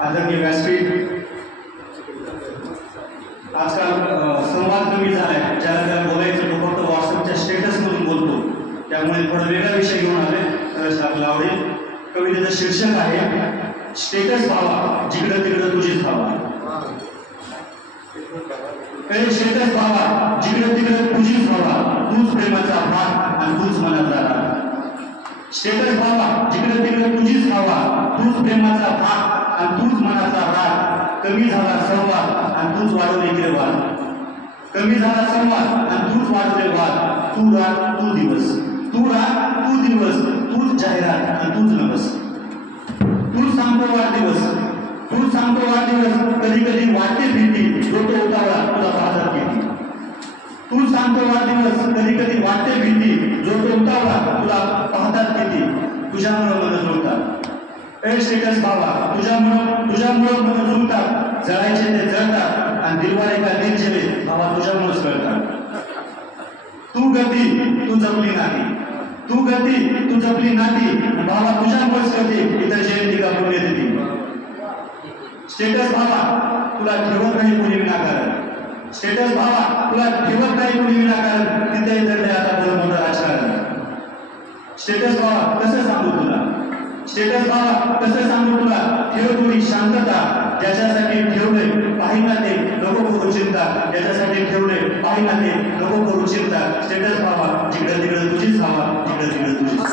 आदरणीय व्यासपीठ, आजकाल संवाद कमी झालाय. ज्याला त्याला बोलायचं तो फक्त व्हॉट्सअपच्या स्टेटस मधून बोलतो. त्यामुळे थोडा वेगळा विषय घेऊन आले तर आपल्याला आवडेल. कवितेचं शीर्षक आहे स्टेटस भावा जिकडं तिकडं तुझीच भावा. स्टेटस भावा जिकडं तिकडं तुझीच भावा, तूच प्रेमाचा भाग आणि तूच मनातला राग. स्टेटस भावा जिकडं तिकडं तुझीच भावा, तूच प्रेमाचा भाग आणि तूच मनातला राग. कमी झाला संवाद आणि तूच वाढवले इकडे वाद. कमी झाला संवाद आणि तूच वाढवले वाद. तू रात तू दिवस, तू रात तू दिवस, तूच जाहिरात आणि तूच नवस. तूच सांगतो वाढदिवस, तूच सांगतो वाढदिवस. कधी कधी वाटते भीती, जो तो उतावळा तुला बाजार किती. तूच सांगतो वाढदिवस, कधी कधी वाटते भीती, जो तो उतावळा तुला पाहतात किती. तुझ्यामुळं मन जुळतात स्टेटस भावा, तुझ्यामुळं मन जुळतात. जळायचे ते जळतात आणि दिलवारे का दिल जले भावा तुझ्यामुळंच कळतात. तू गती तू जपली नाही, तू गती तू जपली नाही भावा तुझ्यामुळेच करते इतर जयंती का पुण्यतिथी. स्टेटस भावा तुला ठेवत नाही कोणी विनाकारण. स्टेटस भावा तुला ठेवत नाही कोणी विनाकारण. तिथे दडले आता बरं मोठं राजकारण. स्टेटस भावा कसं सांगू तुला, स्टेटस भावा कसं सांगू तुला. ठेव थोडी शांतता, ज्याच्यासाठी ठेवले पाहिना ते नको करू चिंता. ज्याच्यासाठी ठेवले पाहिना ते नको करू चिंता. स्टेटस भावा जिकडं तिकडं तुझीच भावा, जिकडं तिकडं तुझीच.